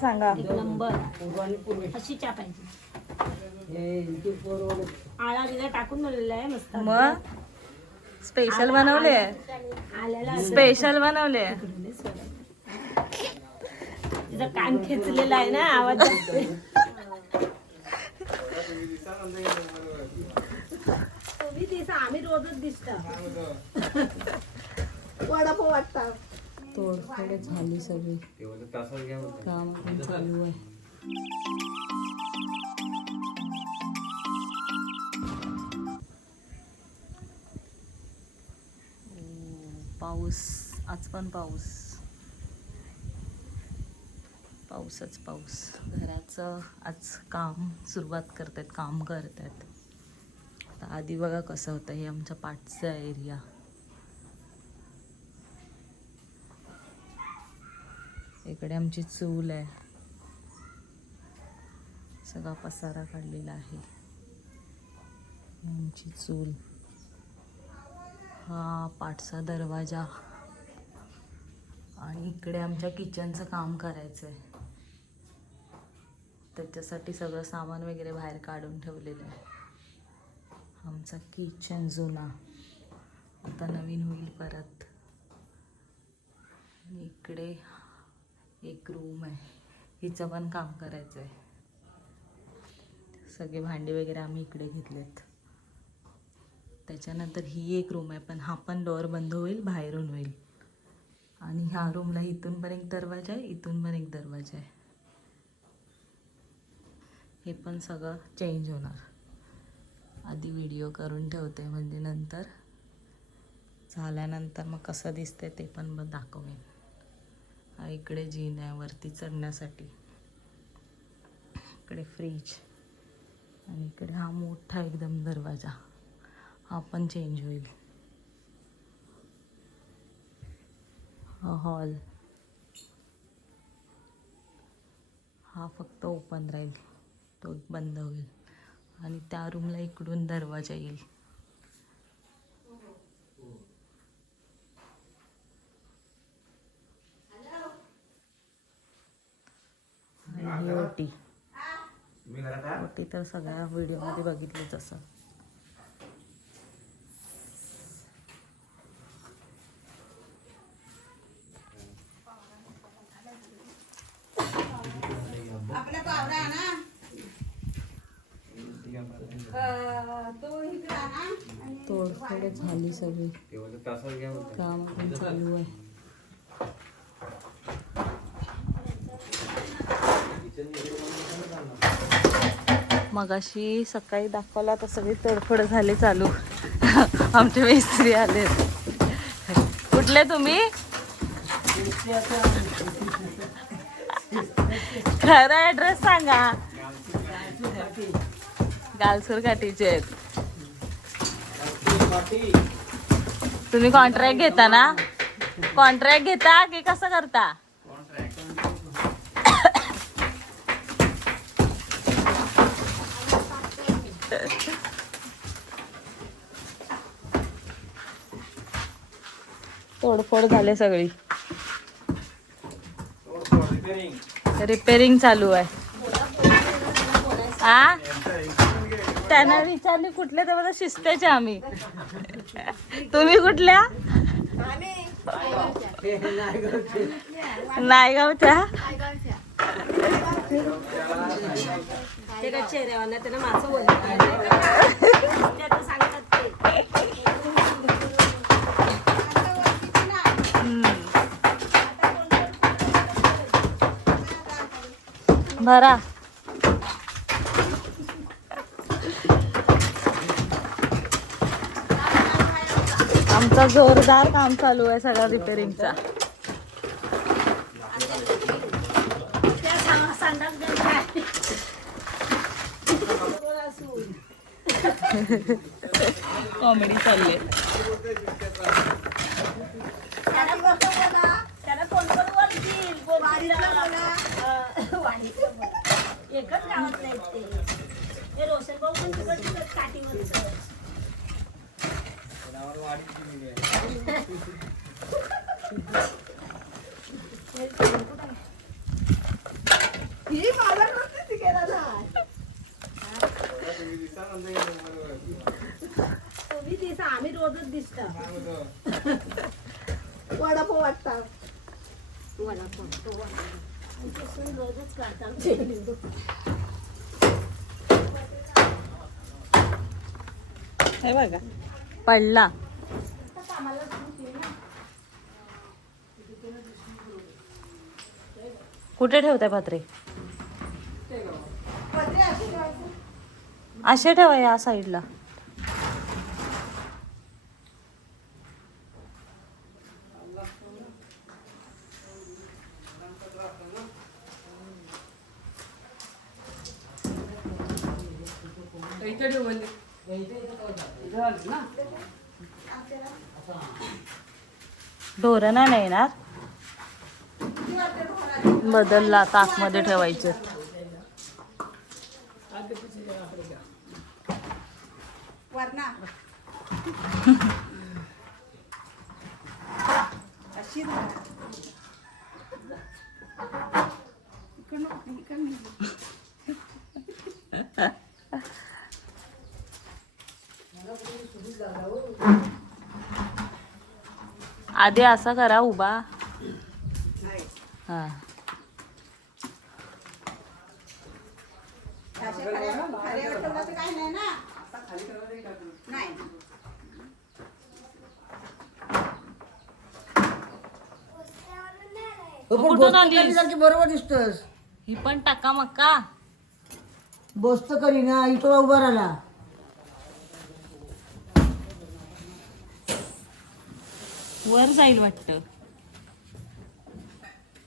सांगा. एक नंबर. अशी चहा पाहिजे. आळा बिळा टाकून बनवलेला आहे मस्त. मग? स्पेशल बनवले? स्पेशल बनवले? तिचा कान खेचलेला आहे ना आवाज आम्ही रोजच दिसतो. वडापाव वाटता. तोडफोड झाली सगळी. काम पण चालू आहे. पाऊस आज पण पाऊस. पाऊसच पाऊस. घराचं आज काम सुरुवात करतात काम करतात आता आधी बघा कसं होतं हे आमच्या पाठचा एरिया. इकडे आमची चूल आहे. सगळा पसारा काढलेला आहे. आमची चूल. हा पाठचा दरवाजा. आणि इकडे आमच्या किचनचं काम करायचं आहे त्याच्यासाठी सगळं सामान वगैरे बाहेर काढून ठेवलेलं आहे. आमचा किचन जुना. आता नवीन होईल परत. इकडे एक रूम आहे. हिचं पण काम करायचं आहे सगळे भांडे वगैरे आम्ही इकडे घेतलेत. त्याच्यानंतर ही एक रूम आहे पण हा पण डोअर बंद होईल बाहेरून होईल. आणि ह्या रूमला इथून पण एक दरवाजा आहे इथून पण एक दरवाजा आहे. हे पण सगळं चेंज होणार. आधी व्हिडिओ करून ठेवते म्हणजे नंतर. झाल्यानंतर मग कसं दिसतंय ते पण मग दाखवेन. हा इकडे जीन आहे वरती चढण्यासाठी. इकडे फ्रीज आणि इकडे हा मोठा एकदम दरवाजा. हा पण चेंज होईल. हा हॉल हा फक्त ओपन राहील. तो बंद होईल. आणि त्या रूमला इकडून दरवाजा येईल आणि ही ओटी ओटी तर सगळ्या व्हिडिओमध्ये बघितलीच असं. तोडफोड झाली सगळी. काम पण चालू आहे. मगाशी सकाळी दाखवला तर सगळी तडफड झाली चालू. आमचे मिस्त्री आले. कुठले तुम्ही? खरा ऍड्रेस सांगा. गालसूर घाटीचे आहेत. तुम्ही कॉन्ट्रॅक्ट घेता ना? कॉन्ट्रॅक्ट घेता की कसं करता? तोडफोड झाले सगळी. रिपेअरिंग चालू आहे. आ? त्यांना विचारले कुठले तर मला शिस्ताचे आम्ही. तुम्ही कुठल्या? नायगावच्या? ते काय चेहऱ्यावर भरा आमचा जोरदार काम चालू आहे सगळा रिपेरिंगचा आहे. कॉमेडी चालली त्याला कोण बोला? त्याला कोण कोण बोलतील? बोलतील अं, वाडीचं बोला. एकच गावात नाही ते हे रोशन भाऊ पण तिकड तिकड काठीवरचं. ही मला नव्हती गेला ना तुम्ही दिसा आम्ही रोजच दिसता वडापाव वाटता वडापाव तो वडापाव. रोजच काढतात आमचे हे बघा पडला कुठे ठेवताय पत्रे असे ठेवा या साईडला. ढोरं नाही येणार? बदलला ताकमध्ये ठेवायचे. आधी असा करा उभा. हा अशा खऱ्या- खऱ्यावर ठेवलं तर काही नाही ना नाही कुठं चाललीस? सारखी बरोबर दिसतोस. ही पण टाका मक्का. बसत करी ना इथं उभा राहिला. वर जाईल वाटत.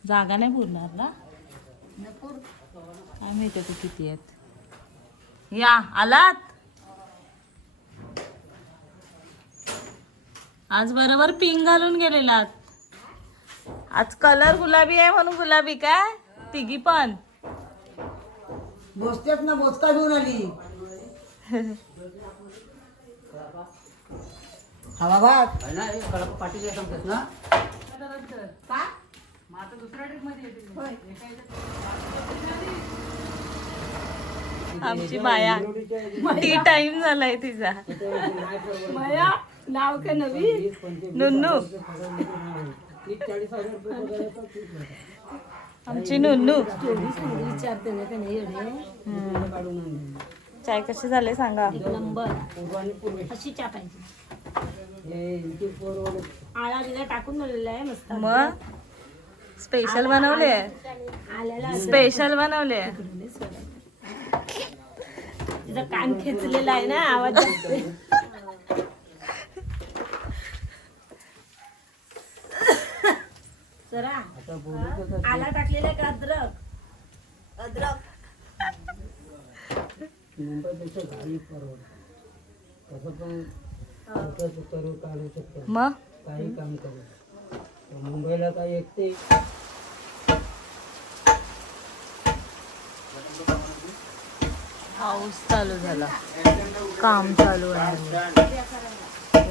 जागा नाही पुरणार ना? काय माहिती तू किती आहेत? या आलात? आज बरोबर पिंक घालून गेलेलात. आज कलर गुलाबी आहे म्हणून गुलाबी काय? तिघी पण. बसतेच ना बोचका घेऊन आली? हवा भात आमची माया. टी टाइम झालाय तिचा. माया नाव का नवीन? नुन्नू. आमची नुन्नू विचारते ना का नाही एवढे चाय कशी झाले सांगा. नंबर. अशी चहा पाहिजे आळा टाकून बनवलेला आहे मस्त. मग? स्पेशल बनवले स्पेशल बनवले तिचा कान खेचलेला आहे ना आवाज जास्त आहे. जरा. आला टाकलेला आहे का अद्रक. अद्रक मुंबईपेक्षा घाली परवड. कसं पण स्वतःचं करू काढू शकतो. मग? काही काम करू. मुंबईला काय एकटे? पाऊस चालू झाला. काम चालू आहे.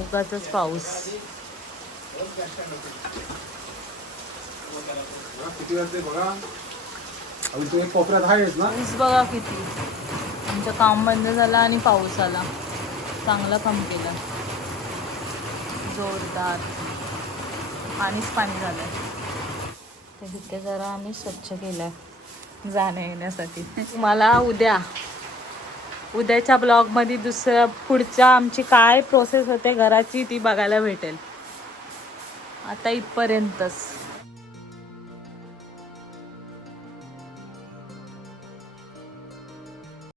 उगाच पाऊस. किती वाजते बघा? अजून तू एक कोपऱ्यात आहेस ना? वीस बघा किती. आमचं काम बंद झालं आणि पाऊस आला. चांगला काम केलं. जोरदार. पाणीच पाणी झालं ते तिथे जरा आम्ही स्वच्छ केलं जाण्या येण्यासाठी. मला उद्या उद्याच्या ब्लॉगमध्ये दुसऱ्या पुढच्या आमची काय प्रोसेस होते घराची ती बघायला भेटेल. आता इथपर्यंतच.